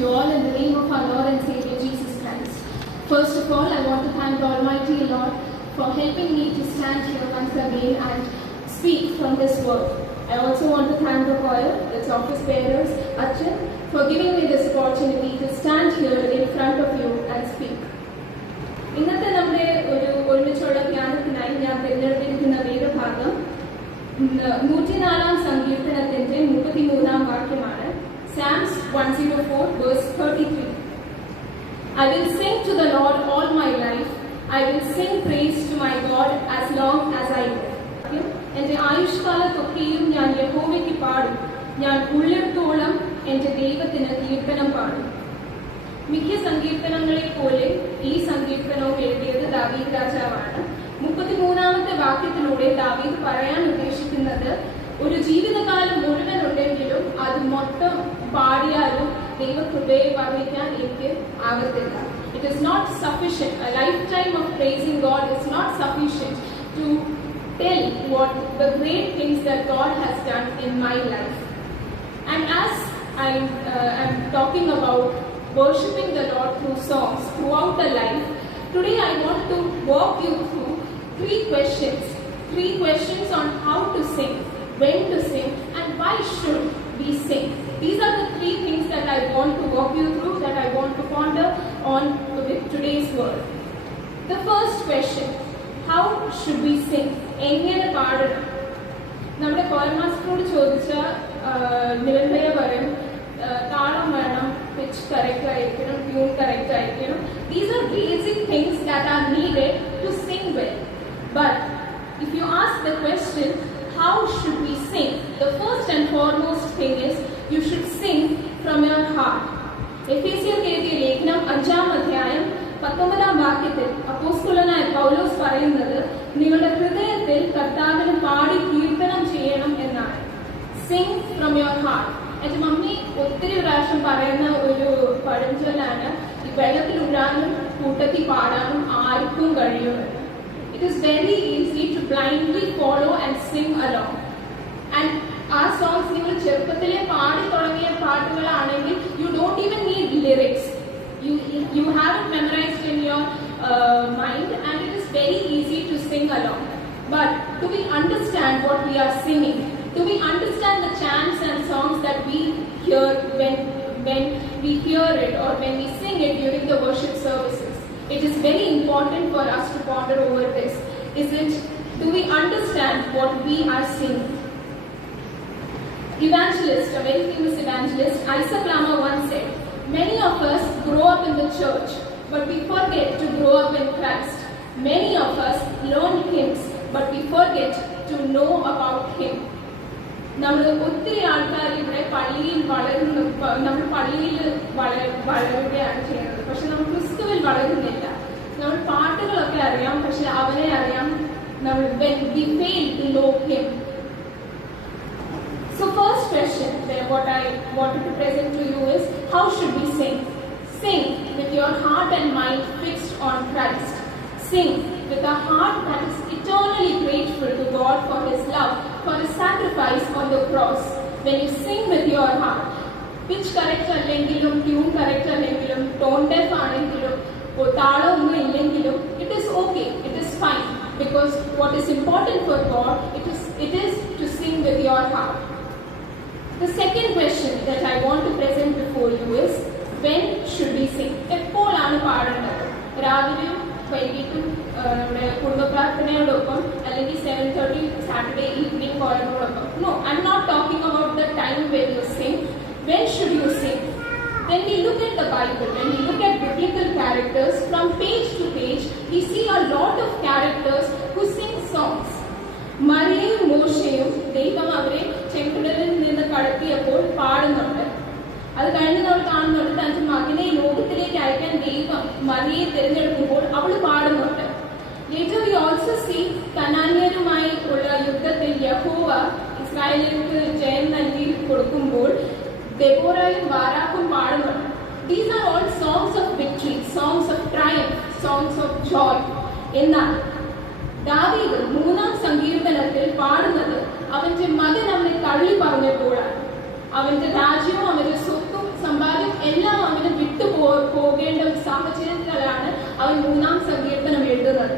you all in the name of our Lord and Savior Jesus Christ. First of all, I want to thank the Almighty Lord for helping me to stand here once again and speak from His word. I also want to thank the choir, its office bearers, Achan, for giving me this opportunity to stand here in front of you and speak. ഇന്നത്തെ നമ്മുടെ ഒരുമിച്ചുള്ള ധ്യാനത്തിനായി ഞാൻ തിരഞ്ഞെടുത്തിരിക്കുന്ന വേദഭാഗം 104 സങ്കീർത്തനത്തിന്റെ 33 വാക്യമാണ്. Psalms 104 verse 33. I will sing to the Lord all my life. I will sing praise to my God as long as I live. എന്റെ ആയുഷ്കാലത്തൊക്കെയും ഞാൻ യഹോവയ്ക്ക് പാടും. ഞാൻ ഉള്ളിടത്തോളം എന്റെ ദൈവത്തിന് കീർത്തനം പാടും. മിക്ക സങ്കീർത്തനങ്ങളെ പോലെ ഈ സങ്കീർത്തനവും എഴുതിയത് ദാവീദ് രാജാവാണ്. 33 വാക്യത്തിലൂടെ ദാവീദ് പറയാൻ ഉദ്ദേശിക്കുന്നത് ഒരു ജീവിതകാലം മുഴുവൻ ഉണ്ടെങ്കിലും അത് മൊത്തം പാടിയാലും ദൈവകൃപയെ വർണ്ണിക്കാൻ എനിക്ക് ആകത്തില്ല. It is not sufficient. A lifetime of praising God is not sufficient to tell what the great things that God has done in my life. And as I am talking about worshipping the Lord through songs throughout the life, today I want to walk you through three questions on how to sing, when to sing, and why should we sing. These are the three things that I want to walk you through, that I want to ponder on with today's word. The first question, how should we sing? എങ്ങനെ പാടണം? നമ്മുടെ choir masterോട് ചോദിച്ച നിരന്തര പറയും താളം വേണം, pitch correct ആയിരിക്കണം, tune correct ആയിരിക്കണം. These are basic things that are needed to sing well. But if you ask the question, how should we sing? The first and foremost thing is you should sing from your heart. എഫേസ്യർക്ക് എഴുതിയ ലേഖനം 5-ാം അധ്യായം 19-ാം വാക്യത്തിൽ അപ്പോസ്തലനായ പൗലോസ് പറയുന്നത് നിങ്ങളുടെ ഹൃദയത്തിൽ കർത്താവിന് പാടി കീർത്തനം ചെയ്യണം എന്നാണ്. Singh from your heart. എന്റെ മമ്മി ഒത്തിരി പ്രാവശ്യം പറയുന്ന ഒരു പഴഞ്ചൊല്ലാണ്, ഈ വെള്ളത്തിൽ ഉഴാനും കൂട്ടത്തിൽ പാടാനും ആർക്കും കഴിയുമെന്ന്. It is very easy to blindly follow and sing along. And our songs, നിങ്ങൾ ചെറുപ്പത്തിലെ പാടി തുടങ്ങിയ പാട്ടുകളാണെങ്കിൽ you don't even need lyrics. You have it memorized in your mind and it is very easy to sing along. But do we understand what we are singing? Do we understand the chants and songs that we hear when we hear it or when we sing it during the worship services? It is very important for us to ponder over this. Do we understand what we are singing? Evangelist, a very famous evangelist, Isaac Lama once said, many of us grow up in the church, but we forget to grow up in Christ. Many of us learn hymns, but we forget to know about Him. നമ്മൾ ഒത്തിരി ആൾക്കാർ ഇവിടെ പള്ളിയിൽ നമ്മൾ പള്ളിയിൽ വളരുകയാണ് ചെയ്യുന്നത്, പക്ഷെ നമ്മൾ ക്രിസ്തുവിൽ വളരുന്നില്ല. നമ്മൾ പാട്ടുകളൊക്കെ അറിയാം, പക്ഷെ അവനെ അറിയാം. നമ്മൾ we fail to know Him. So first question what I wanted to present to you is, how should we sing? Sing with your heart and mind fixed on Christ. Sing with a heart that is eternally grateful to God for His love, for His sacrifice on the cross. When you sing with your heart, pitch correct allengilum, tune correct allengilum, tone deaf aanengilum, talam onnu illengilum, it is okay, it is fine, because what is important for God, it is to sing with your heart. The second question that I want to present before you is, when should we sing? എപ്പോഴാണ് പാടേണ്ടത്? രാവിലെയും വൈകിട്ടും നമ്മുടെ കുടുംബ പ്രാർത്ഥനയോടൊപ്പം അല്ലെങ്കിൽ 7:30 Saturday evening കോളനോടൊപ്പം? No, I'm not talking about the time when you sing. When should you sing? When we look at the Bible, when we look at biblical characters, from page to page, we see a lot of characters who sing songs. മറിയയും മോശയും ദൈവം അവരെ ചെങ്കടലിൽ നിന്ന് കടത്തിയപ്പോൾ പാടുന്നുണ്ട്. അത് കഴിഞ്ഞ് നമ്മൾ കാണുന്നുണ്ട്, തന്റെ മകനെ ലോകത്തിലേക്ക് അയക്കാൻ ദൈവം മറിയെ തിരഞ്ഞെടുക്കുമ്പോൾ അവൾ പാടുന്നുണ്ട്. Later we also see കനാന്യരുമായി ഉള്ള യുദ്ധത്തിൽ യഹോവ ഇസ്രായേലിയർക്ക് ജയം നൽകി കൊടുക്കുമ്പോൾ ദെബോറയും ബാരാക്കും പാടുന്നുണ്ട്. These are all songs of victory, songs of triumph, songs of joy. എന്നാൽ ദാവീദ് 3-ാം സങ്കീർത്തനത്തിൽ പാടുന്നത് അവന്റെ മകൻ അവനെ തള്ളി പറഞ്ഞപ്പോഴാണ്. അവന്റെ രാജ്യവും അവന്റെ സ്വത്തും സമ്പാദ്യം എല്ലാം അവൻ 3-ാം സങ്കീർത്തനം എഴുതുന്നത്.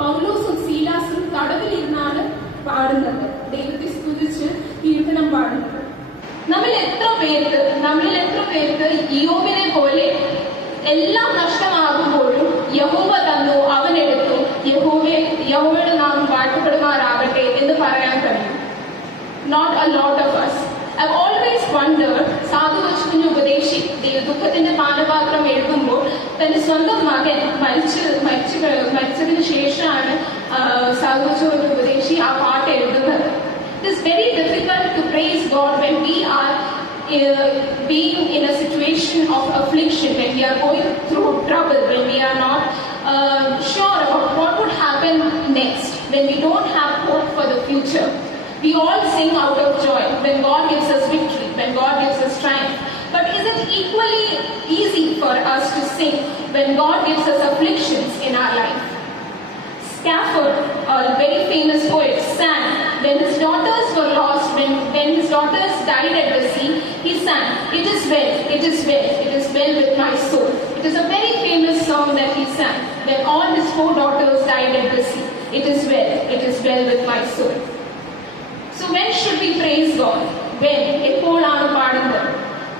പൗലോസും സീലാസും തടവിലിരുന്നാണ് പാടുന്നത്, ദൈവത്തെ സ്തുതിച്ച് കീർത്തനം പാടുന്നത്. നമ്മളിൽ എത്ര പേർക്ക് യോബിനെ പോലെ എല്ലാം നഷ്ടമാകുമ്പോഴും യഹോവ തന്നു, അവനെടുത്തു, യഹോവയുടെ നാം വാഴ്ത്തപ്പെടുമാറാകട്ടെ എന്ന് പറയാൻ കഴിയും? Not a lot of us. I've always wondered, സാധു വച്ചുവിന്റെ ഉപദേശി ദുഃഖത്തിന്റെ പാനപാത്രം എഴുതുമ്പോൾ തന്റെ സ്വന്തം മകൻ മരിച്ചതിന് ശേഷമാണ് സാധു വച്ചുവിന്റെ ഉപദേശി ആ പാട്ട് എഴുതുന്നത്. It is very difficult to praise God when we are being in a situation of affliction, when we are going through trouble, when we are not sure about what would happen next, when we don't have hope for the future. We all sing out of joy when God gives us victory, when God gives us triumph. But is it equally easy for us to sing when God gives us afflictions in our life? Stafford, a very famous poet, sang when his daughters were lost, when his daughters died at the sea, he sang, "It is well, it is well, it is well with my soul." It is a very famous song that he sang when all his 4 daughters died at the sea. It is well with my soul. So when should we praise God? When? എപ്പോഴാണ് പാടുന്നത്?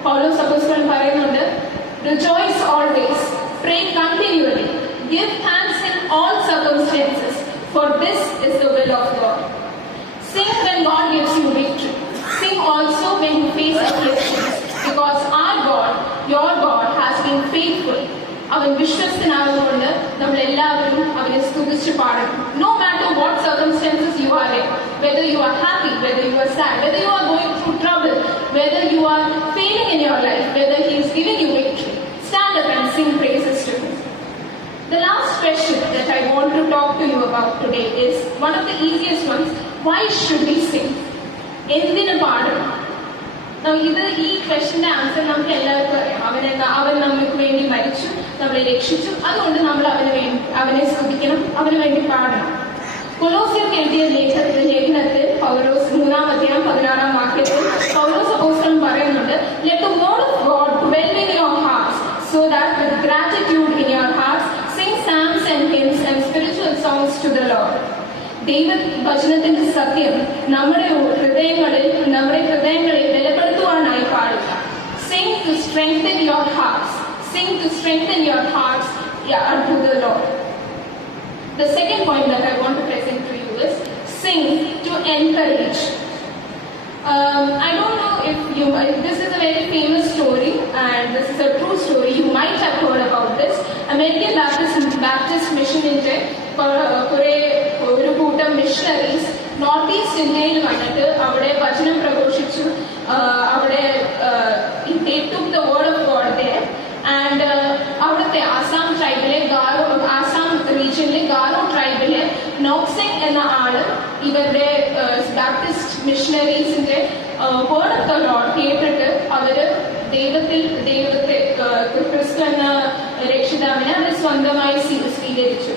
പൗലോസ് അപ്പോസ്തലൻ പറയുന്നുണ്ട്, "Rejoice always, pray continually, give thanks in all circumstances, for this is the will of God." Sing when God gives you victory. Sing also when you face afflictions, because our God, your God, has been faithful. അവൻ വിശ്വസ്തനാകുകൊണ്ട് നമ്മൾ എല്ലാവരും അവനെ സ്തുതിച്ച് പാടണം. No matter what circumstances you are in, whether you are happy, whether you are sad, whether you are going through trouble, whether you are failing in your life, whether he is giving you victory, stand up and sing praises to him. The last question that I want to talk to you about today is one of the easiest ones. Why should we sing? എന്തിനു പാടണം? ഈ ക്വസ്റ്റ്യന്റെ answer നമുക്ക് എല്ലാവർക്കും അറിയാം. അവൻ നമുക്ക് വേണ്ടി മരിച്ചു, നമ്മളെ രക്ഷിച്ചു, അതുകൊണ്ട് നമ്മൾ അവനെ സ്തുതിക്കണം, അവന് വേണ്ടി പാടണം. കൊലോസ്യർക്ക് എഴുതിയ ലേഖനത്തിൽ പൗലോസ് 3-ാം അധ്യായം 16-ാം വാക്യത്തിൽ പൗലോസ് അപ്പോസ്തലൻ പറയുന്നുണ്ട്, "Let the word of God dwell in your hearts, so that with gratitude in your hearts sing psalms and hymns and spiritual songs to the Lord." ദൈവവചനത്തിന്റെ സത്യം നമ്മുടെ ഹൃദയങ്ങളെ ബലപ്പെടുത്തുവാനായി പാടുക. Sing to strengthen your hearts. Sing to strengthen your hearts unto the Lord. The second point that I want to present to you is sing to encourage. I don't know if this is a very famous story and this is a true story. You might have heard about this. American Baptist മിഷനിന്റെ ഒരു കൂട്ടം missionaries north east ഇന്ത്യയിൽ വന്നിട്ട് അവിടെ വചനം പ്രഘോഷിച്ചു. അവിടെ they took the word of God there and അവിടുത്തെ ആസാം റീജിയനിലെ ഗാരോ ട്രൈബിലെ നോക്സെങ് എന്ന ആള് ഇവരുടെ ബാപ്റ്റിസ്റ്റ് മിഷണറീസിന്റെ വേർഡ് ഓഫ് ദ ലോർഡ് കേട്ടിട്ട് അവര് ദൈവത്തെ ക്രിസ്തു എന്ന രക്ഷിതാവിനെ അവർ സ്വന്തമായി സ്വീകരിച്ചു.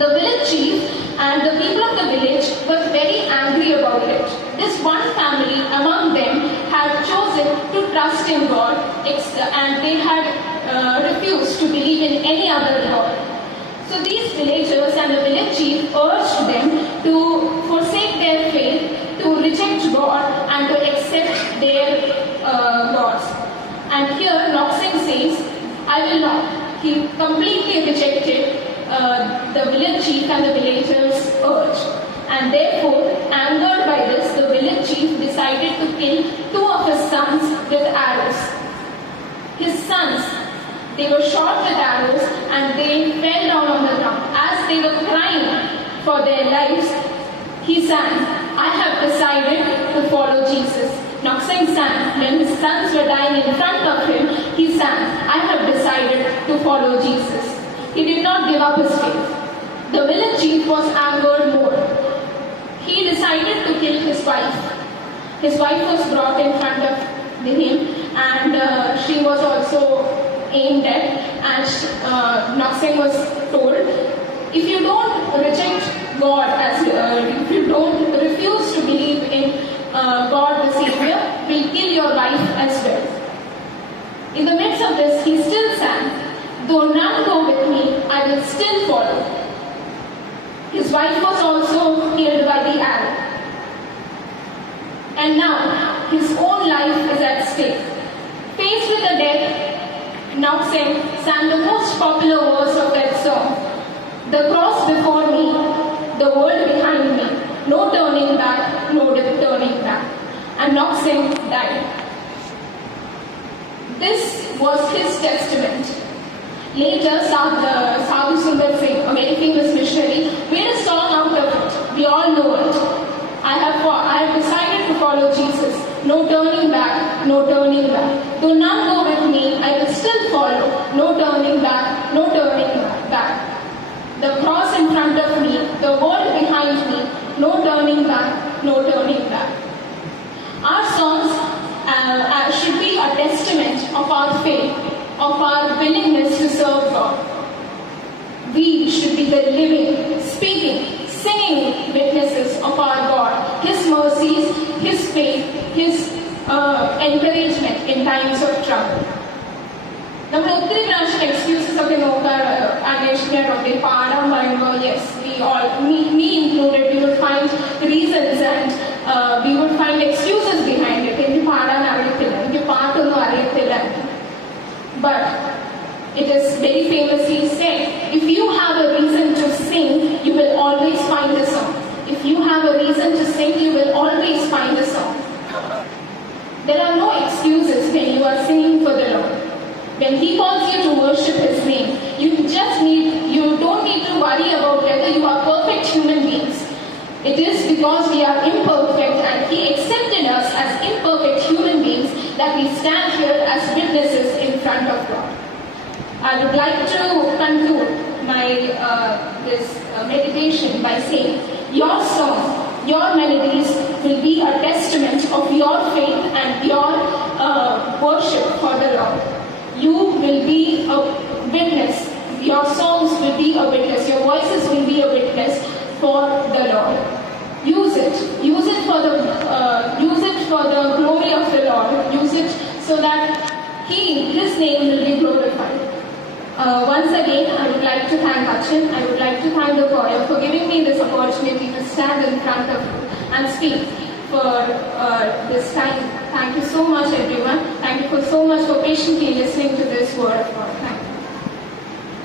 The village chief and the people of the village were very angry about it. This one family among them had chosen to trust in God and they had refused to believe in any other God. So these villagers and the village chief urged them to forsake their faith, to reject God and to accept their gods. And here Noxing says, "I will not." He completely rejected the village chief and the villagers' urge. And therefore, angered by this, the village chief decided to kill 2 of his sons with arrows. His sons, they were shot with arrows and they fell down on the ground. As they were crying for their lives, he sang, "I have decided to follow Jesus." Noxing sang when his sons were dying in front of him. He sang, "I have decided to follow Jesus." He did not give up his faith. The village chief was angered more. He decided to kill his wife. His wife was brought in front of him and she was also aimed at, and Noxing was told, "If you don't reject God, if you don't refuse to believe in God the Savior, we'll kill your wife as well." In the midst of this, he still sang, "Though none go with me, I I will still follow. His wife was also killed by the arrow. And now, his own life is at stake. Faced with the death, Nok-Sem sang the most popular verse of that song. The cross before me, the world behind me. No turning back, no turning back. And Nok-Sem died. This was his testament. Later, Sadhu Sundar Singh, a very famous missionary, made a song out of it. We all know it. I have decided to follow Jesus. No turning back, no turning back. Though none go with me, I will still follow. No turning back, no turning back. The cross in front of me, the world behind me. No turning back, no turning back. Our songs should be a testament of our faith, of our willingness to serve God. We should be the living, speaking, singing witnesses of our God, His mercies, His faith, His encouragement in times of trouble. നമ്മൾ ഒത്തിരി പ്രാവശ്യം excuses ഒക്കെ അന്വേഷിക്കാറുണ്ട് പാടാൻ പറയുമ്പോൾ yes me included, we would find reasons and we would find excuses behind it. എനിക്ക് പാടാൻ അറിയത്തില്ല, എനിക്ക് പാട്ടൊന്നും അറിയത്തില്ല. But it is very famously said, if you have a reason to sing, you will always find a song. If you have a reason to sing, you will always find a song. There are no excuses when you are singing for the Lord. When He calls you to worship His name, you don't need to worry about whether you are perfect human beings. It is because we are imperfect and He accepted us as imperfect human beings that we stand here as witnesses in front of God. I would like to conclude my meditation by saying, your song, your melodies will be a testament of your faith and your worship for the Lord. You will be a witness. Your songs will be a witness. Your voices will be a witness for the Lord. Use it. Use it for the glory of the Lord. Use it so that His name will be glorified. Once again, I would like to thank Achin. I would like to thank the choir for giving me this opportunity to stand in front of you and speak for this time. Thank you so much, everyone. Thank you so much for patiently listening to this word of God.